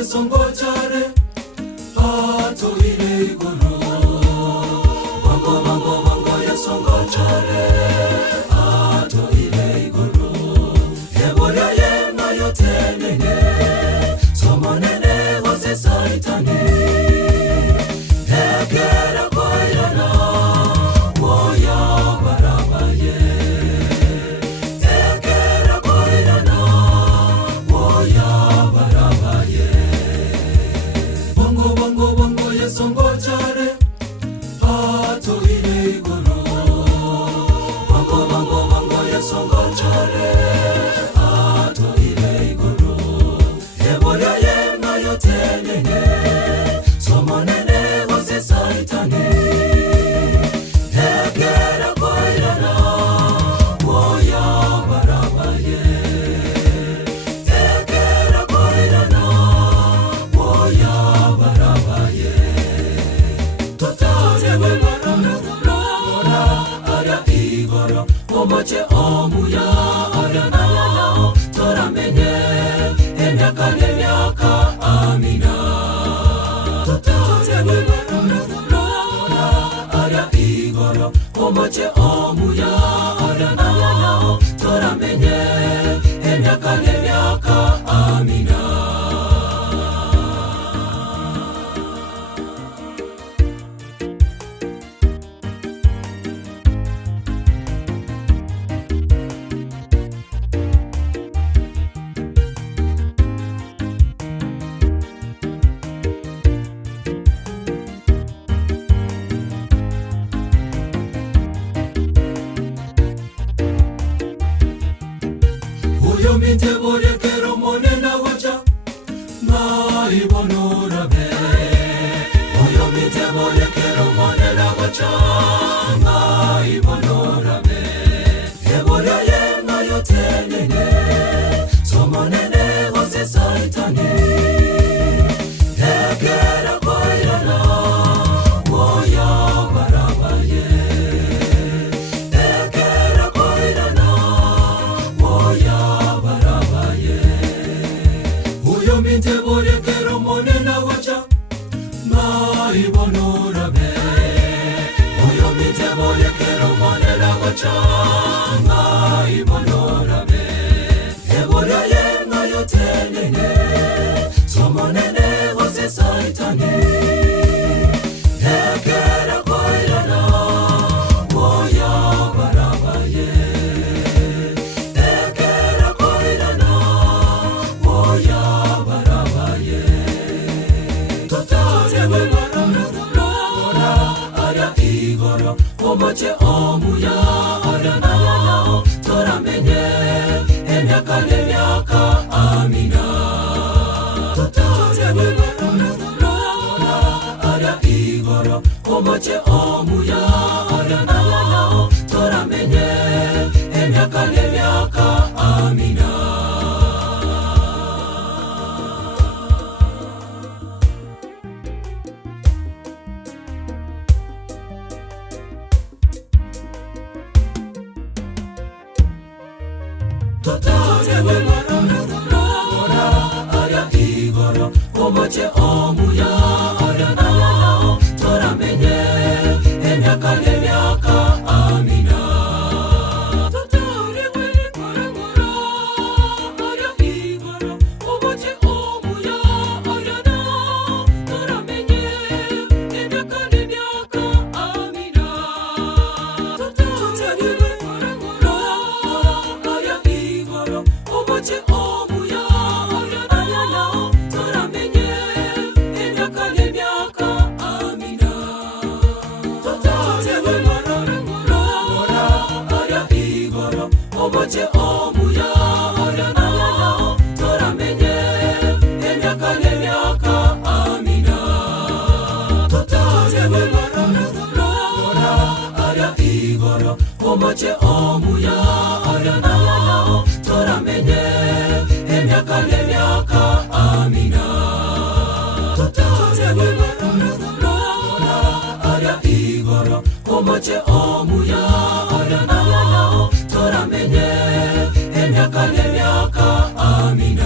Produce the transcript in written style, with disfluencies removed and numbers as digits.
yesongo chare hato ile igoro bongo yesongo chare hato ile igoro ebora yema yote nene somo nene hose saitani egera koirana woya barabaye egera koirana woya barabaye bongo yesongo chare hato ile igoro bongo yesongo chare hato ile igoro ebora yema yote nene somo nene hose saitani egera koirana woya barabaye egera koirana woya barabaye totale wemarana ara igoro omoche omuya ara nao toramenye emyaka amina totale wemarana ara igoro omoche omuya ara nao toramenye emyaka amina Oyo minte bore kero mone na wacha mai bonorabe Oyo minte bore kero mone na wacha mai bonorabe Ebora yema yote nene somo nene hose saitani egera koirana woya barabaye egera koirana woya barabaye Oyo minte bore kero mone na wacha mai bonorabe Oyo minte bore kero mone na wacha mai bonorabe Ebora yema yote nene somo nene hose saitani egera koirana woya barabaye egera koirana woya barabaye totale wemarana ara igoro omoche omuya ara nao toramenye emyaka amina totale wemarana ara igoro omoche omuya ara nao toramenye emyaka amina totale wemarana ara igoro omoche omuya ara nao toramenye emyaka amina totale wemarana ara igoro omoche omuya ara nao toramenye emyaka amina totale wemarana ara igoro omoche omuya ara nao toramenye emyaka amina totale wemarana ara igoro omoche omuya ara nao toramenye emyaka amina totale wemarana ara igoro omoche omuya ara nao toramenye emyaka amina totale wemarana ara igoro omoche omuya ara nao toramenye emyaka amina